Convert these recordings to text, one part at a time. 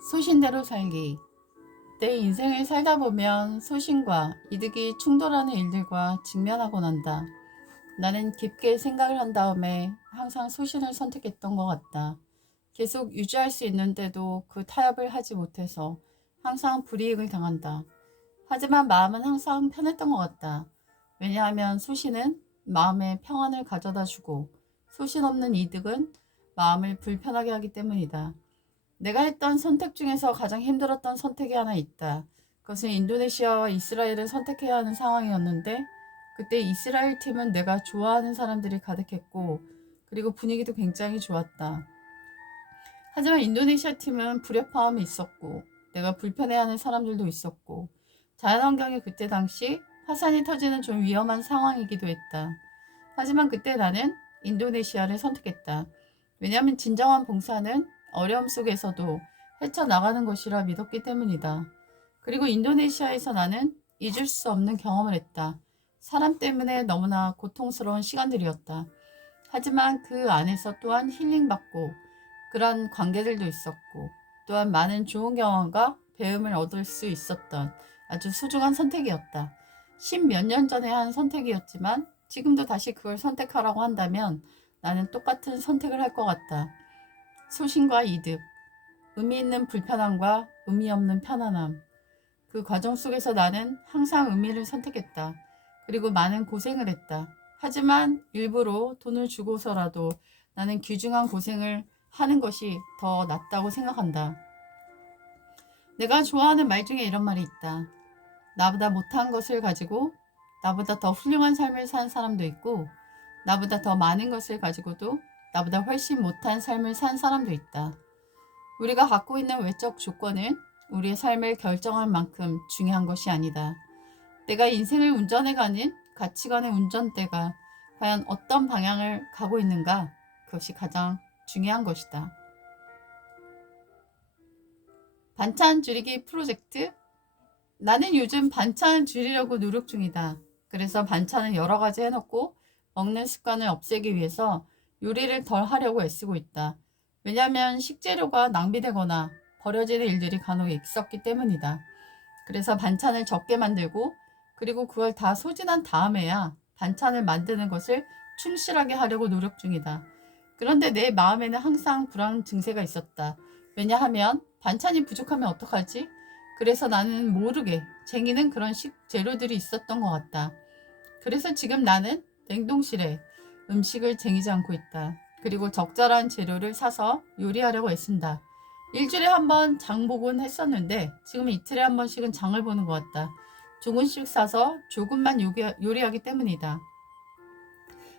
소신대로 살기. 내 인생을 살다 보면 소신과 이득이 충돌하는 일들과 직면하곤 한다. 나는 깊게 생각을 한 다음에 항상 소신을 선택했던 것 같다. 계속 유지할 수 있는데도 그 타협을 하지 못해서 항상 불이익을 당한다. 하지만 마음은 항상 편했던 것 같다. 왜냐하면 소신은 마음의 평안을 가져다 주고 소신 없는 이득은 마음을 불편하게 하기 때문이다. 내가 했던 선택 중에서 가장 힘들었던 선택이 하나 있다. 그것은 인도네시아와 이스라엘을 선택해야 하는 상황이었는데 그때 이스라엘 팀은 내가 좋아하는 사람들이 가득했고 그리고 분위기도 굉장히 좋았다. 하지만 인도네시아 팀은 불협화음이 있었고 내가 불편해하는 사람들도 있었고 자연환경이 그때 당시 화산이 터지는 좀 위험한 상황이기도 했다. 하지만 그때 나는 인도네시아를 선택했다. 왜냐하면 진정한 봉사는 어려움 속에서도 헤쳐나가는 것이라 믿었기 때문이다. 그리고 인도네시아에서 나는 잊을 수 없는 경험을 했다. 사람 때문에 너무나 고통스러운 시간들이었다. 하지만 그 안에서 또한 힐링받고 그런 관계들도 있었고 또한 많은 좋은 경험과 배움을 얻을 수 있었던 아주 소중한 선택이었다. 십몇 년 전에 한 선택이었지만 지금도 다시 그걸 선택하라고 한다면 나는 똑같은 선택을 할 것 같다. 소신과 이득, 의미 있는 불편함과 의미 없는 편안함. 그 과정 속에서 나는 항상 의미를 선택했다. 그리고 많은 고생을 했다. 하지만 일부러 돈을 주고서라도 나는 귀중한 고생을 하는 것이 더 낫다고 생각한다. 내가 좋아하는 말 중에 이런 말이 있다. 나보다 못한 것을 가지고 나보다 더 훌륭한 삶을 산 사람도 있고 나보다 더 많은 것을 가지고도 나보다 훨씬 못한 삶을 산 사람도 있다. 우리가 갖고 있는 외적 조건은 우리의 삶을 결정할 만큼 중요한 것이 아니다. 내가 인생을 운전해가는 가치관의 운전대가 과연 어떤 방향을 가고 있는가? 그것이 가장 중요한 것이다. 반찬 줄이기 프로젝트? 나는 요즘 반찬 줄이려고 노력 중이다. 그래서 반찬을 여러 가지 해놓고 먹는 습관을 없애기 위해서 요리를 덜 하려고 애쓰고 있다. 왜냐하면 식재료가 낭비되거나 버려지는 일들이 간혹 있었기 때문이다. 그래서 반찬을 적게 만들고 그리고 그걸 다 소진한 다음에야 반찬을 만드는 것을 충실하게 하려고 노력 중이다. 그런데 내 마음에는 항상 불안 증세가 있었다. 왜냐하면 반찬이 부족하면 어떡하지? 그래서 나는 모르게 쟁이는 그런 식재료들이 있었던 것 같다. 그래서 지금 나는 냉동실에 음식을 쟁이지 않고 있다. 그리고 적절한 재료를 사서 요리하려고 애쓴다. 일주일에 한 번 장 보곤 했었는데 지금은 이틀에 한 번씩은 장을 보는 것 같다. 조금씩 사서 조금만 요리하기 때문이다.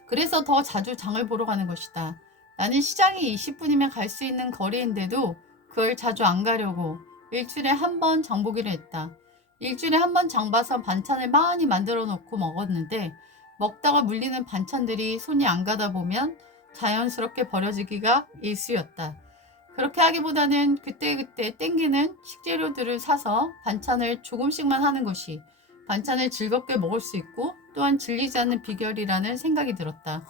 그래서 더 자주 장을 보러 가는 것이다. 나는 시장이 20분이면 갈 수 있는 거리인데도 그걸 자주 안 가려고 일주일에 한 번 장 보기로 했다. 일주일에 한 번 장 봐서 반찬을 많이 만들어 놓고 먹었는데 먹다가 물리는 반찬들이 손이 안 가다 보면 자연스럽게 버려지기가 일쑤였다. 그렇게 하기보다는 그때그때 땡기는 식재료들을 사서 반찬을 조금씩만 하는 것이 반찬을 즐겁게 먹을 수 있고 또한 질리지 않는 비결이라는 생각이 들었다.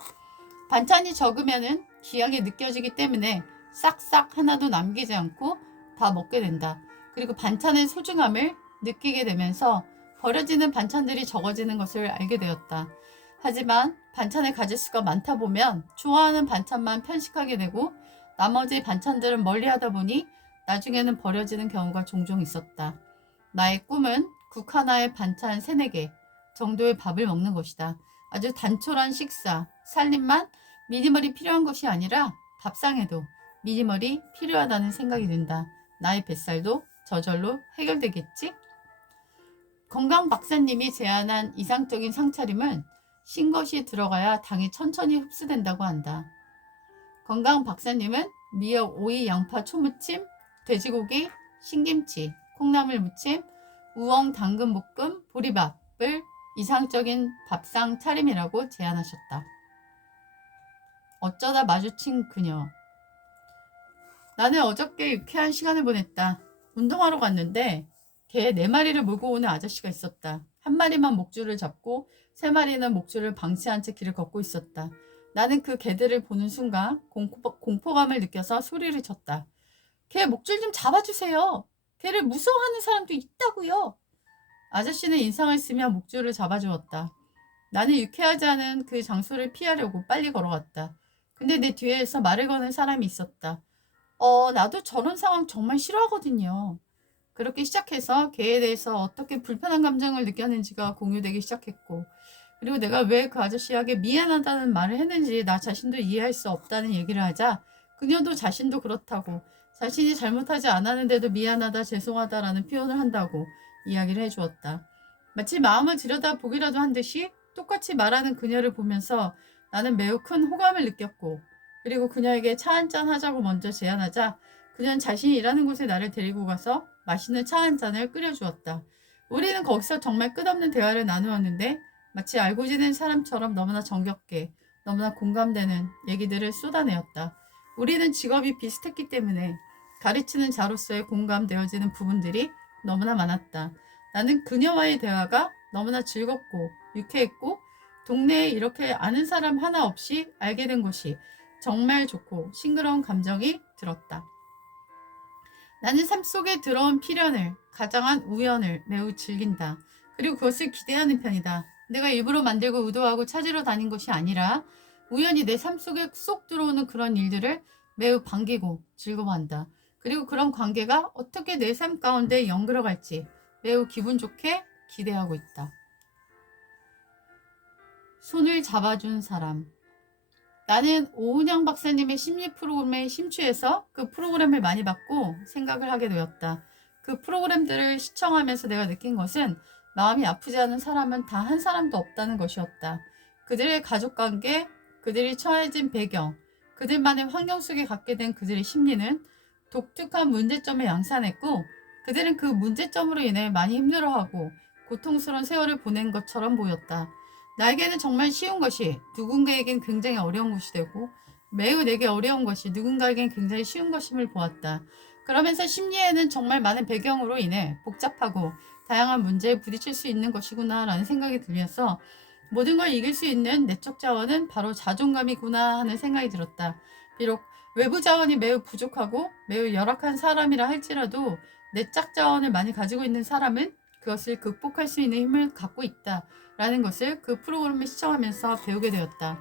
반찬이 적으면은 귀하게 느껴지기 때문에 싹싹 하나도 남기지 않고 다 먹게 된다. 그리고 반찬의 소중함을 느끼게 되면서 버려지는 반찬들이 적어지는 것을 알게 되었다. 하지만 반찬을 가질 수가 많다 보면 좋아하는 반찬만 편식하게 되고 나머지 반찬들은 멀리하다 보니 나중에는 버려지는 경우가 종종 있었다. 나의 꿈은 국 하나에 반찬 3, 4개 정도의 밥을 먹는 것이다. 아주 단촐한 식사, 살림만 미니멀이 필요한 것이 아니라 밥상에도 미니멀이 필요하다는 생각이 든다. 나의 뱃살도 저절로 해결되겠지? 건강 박사님이 제안한 이상적인 상차림은 신 것이 들어가야 당이 천천히 흡수된다고 한다. 건강 박사님은 미역, 오이, 양파, 초무침, 돼지고기, 신김치, 콩나물 무침, 우엉, 당근 볶음, 보리밥을 이상적인 밥상 차림이라고 제안하셨다. 어쩌다 마주친 그녀. 나는 어저께 유쾌한 시간을 보냈다. 운동하러 갔는데 개 4마리를 몰고 오는 아저씨가 있었다. 한 마리만 목줄을 잡고 3마리는 목줄을 방치한 채 길을 걷고 있었다. 나는 그 개들을 보는 순간 공포감을 느껴서 소리를 쳤다. 걔 목줄 좀 잡아주세요. 걔를 무서워하는 사람도 있다고요. 아저씨는 인상을 쓰며 목줄을 잡아주었다. 나는 유쾌하지 않은 그 장소를 피하려고 빨리 걸어갔다. 근데 내 뒤에서 말을 거는 사람이 있었다. 나도 저런 상황 정말 싫어하거든요. 그렇게 시작해서 걔에 대해서 어떻게 불편한 감정을 느꼈는지가 공유되기 시작했고, 그리고 내가 왜 그 아저씨에게 미안하다는 말을 했는지 나 자신도 이해할 수 없다는 얘기를 하자 그녀도 자신도 그렇다고, 자신이 잘못하지 않았는데도 미안하다 죄송하다라는 표현을 한다고 이야기를 해주었다. 마치 마음을 들여다보기라도 한 듯이 똑같이 말하는 그녀를 보면서 나는 매우 큰 호감을 느꼈고, 그리고 그녀에게 차 한잔 하자고 먼저 제안하자 그녀는 자신이 일하는 곳에 나를 데리고 가서 맛있는 차 한 잔을 끓여주었다. 우리는 거기서 정말 끝없는 대화를 나누었는데 마치 알고 지낸 사람처럼 너무나 정겹게, 너무나 공감되는 얘기들을 쏟아내었다. 우리는 직업이 비슷했기 때문에 가르치는 자로서의 공감되어지는 부분들이 너무나 많았다. 나는 그녀와의 대화가 너무나 즐겁고 유쾌했고, 동네에 이렇게 아는 사람 하나 없이 알게 된 것이 정말 좋고 싱그러운 감정이 들었다. 나는 삶 속에 들어온 필연을, 가장한 우연을 매우 즐긴다. 그리고 그것을 기대하는 편이다. 내가 일부러 만들고 의도하고 찾으러 다닌 것이 아니라 우연히 내 삶 속에 쏙 들어오는 그런 일들을 매우 반기고 즐거워한다. 그리고 그런 관계가 어떻게 내 삶 가운데 연결어갈지 매우 기분 좋게 기대하고 있다. 손을 잡아준 사람. 나는 오은영 박사님의 심리 프로그램에 심취해서 그 프로그램을 많이 받고 생각을 하게 되었다. 그 프로그램들을 시청하면서 내가 느낀 것은 마음이 아프지 않은 사람은 단 한 사람도 없다는 것이었다. 그들의 가족관계, 그들이 처해진 배경, 그들만의 환경 속에 갖게 된 그들의 심리는 독특한 문제점을 양산했고, 그들은 그 문제점으로 인해 많이 힘들어하고 고통스러운 세월을 보낸 것처럼 보였다. 나에게는 정말 쉬운 것이 누군가에겐 굉장히 어려운 것이 되고, 매우 내게 어려운 것이 누군가에겐 굉장히 쉬운 것임을 보았다. 그러면서 심리에는 정말 많은 배경으로 인해 복잡하고 다양한 문제에 부딪힐 수 있는 것이구나 라는 생각이 들면서 모든 걸 이길 수 있는 내적 자원은 바로 자존감이구나 하는 생각이 들었다. 비록 외부 자원이 매우 부족하고 매우 열악한 사람이라 할지라도 내적 자원을 많이 가지고 있는 사람은 그것을 극복할 수 있는 힘을 갖고 있다 라는 것을 그 프로그램을 시청하면서 배우게 되었다.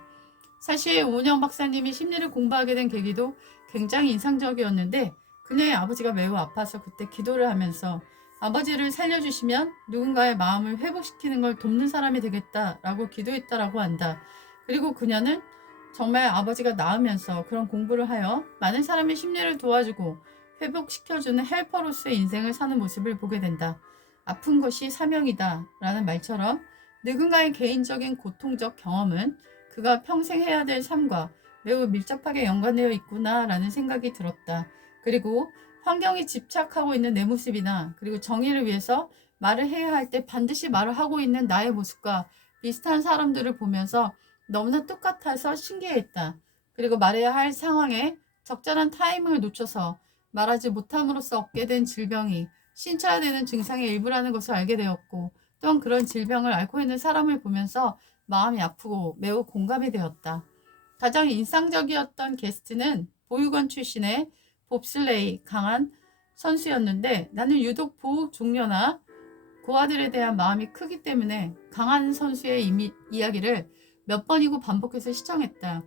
사실 오은영 박사님이 심리를 공부하게 된 계기도 굉장히 인상적이었는데, 그녀의 아버지가 매우 아파서 그때 기도를 하면서 아버지를 살려주시면 누군가의 마음을 회복시키는 걸 돕는 사람이 되겠다라고 기도했다라고 한다. 그리고 그녀는 정말 아버지가 나으면서 그런 공부를 하여 많은 사람의 심리를 도와주고 회복시켜주는 헬퍼로서의 인생을 사는 모습을 보게 된다. 아픈 것이 사명이다 라는 말처럼 누군가의 개인적인 고통적 경험은 그가 평생 해야 될 삶과 매우 밀접하게 연관되어 있구나 라는 생각이 들었다. 그리고 환경에 집착하고 있는 내 모습이나, 그리고 정의를 위해서 말을 해야 할 때 반드시 말을 하고 있는 나의 모습과 비슷한 사람들을 보면서 너무나 똑같아서 신기했다. 그리고 말해야 할 상황에 적절한 타이밍을 놓쳐서 말하지 못함으로써 얻게 된 질병이 신체화되는 증상의 일부라는 것을 알게 되었고, 또한 그런 질병을 앓고 있는 사람을 보면서 마음이 아프고 매우 공감이 되었다. 가장 인상적이었던 게스트는 보육원 출신의 봅슬레이 강한 선수였는데, 나는 유독 보호 종료나 고아들에 대한 마음이 크기 때문에 강한 선수의 이야기를 몇 번이고 반복해서 시청했다.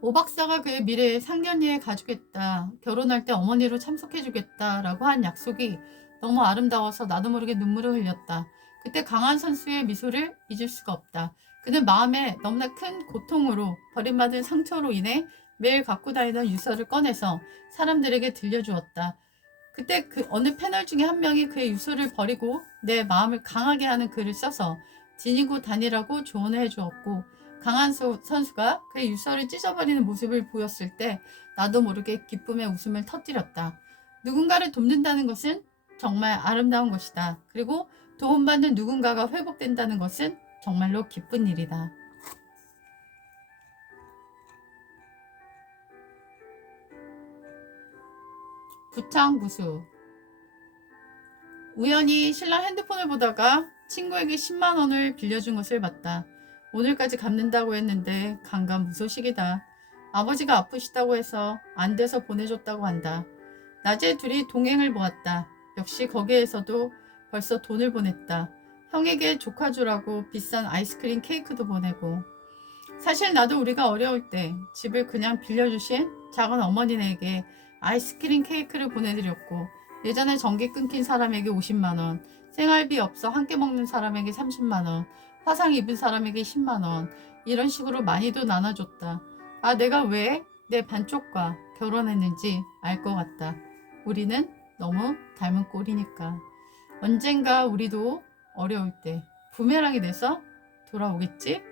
오 박사가 그의 미래에 상견례에 가주겠다, 결혼할 때 어머니로 참석해주겠다 라고 한 약속이 너무 아름다워서 나도 모르게 눈물을 흘렸다. 그때 강한 선수의 미소를 잊을 수가 없다. 그는 마음에 너무나 큰 고통으로 버림받은 상처로 인해 매일 갖고 다니던 유서를 꺼내서 사람들에게 들려주었다. 그때 그 어느 패널 중에 한 명이 그의 유서를 버리고 내 마음을 강하게 하는 글을 써서 지니고 다니라고 조언을 해주었고, 강한 선수가 그의 유서를 찢어버리는 모습을 보였을 때 나도 모르게 기쁨의 웃음을 터뜨렸다. 누군가를 돕는다는 것은 정말 아름다운 것이다. 그리고 도움받는 누군가가 회복된다는 것은 정말로 기쁜 일이다. 부창부수. 우연히 신랑 핸드폰을 보다가 친구에게 10만 원을 빌려준 것을 봤다. 오늘까지 갚는다고 했는데 간간무소식이다. 아버지가 아프시다고 해서 안 돼서 보내줬다고 한다. 낮에 둘이 동행을 보았다. 역시 거기에서도 벌써 돈을 보냈다. 형에게 조카 주라고 비싼 아이스크림 케이크도 보내고. 사실 나도 우리가 어려울 때 집을 그냥 빌려주신 작은 어머니네에게 아이스크림 케이크를 보내드렸고, 예전에 전기 끊긴 사람에게 50만원, 생활비 없어 함께 먹는 사람에게 30만원, 화상 입은 사람에게 10만원, 이런 식으로 많이도 나눠줬다. 아, 내가 왜 내 반쪽과 결혼했는지 알 것 같다. 우리는 너무 닮은 꼴이니까. 언젠가 우리도 어려울 때 부메랑이 돼서 돌아오겠지?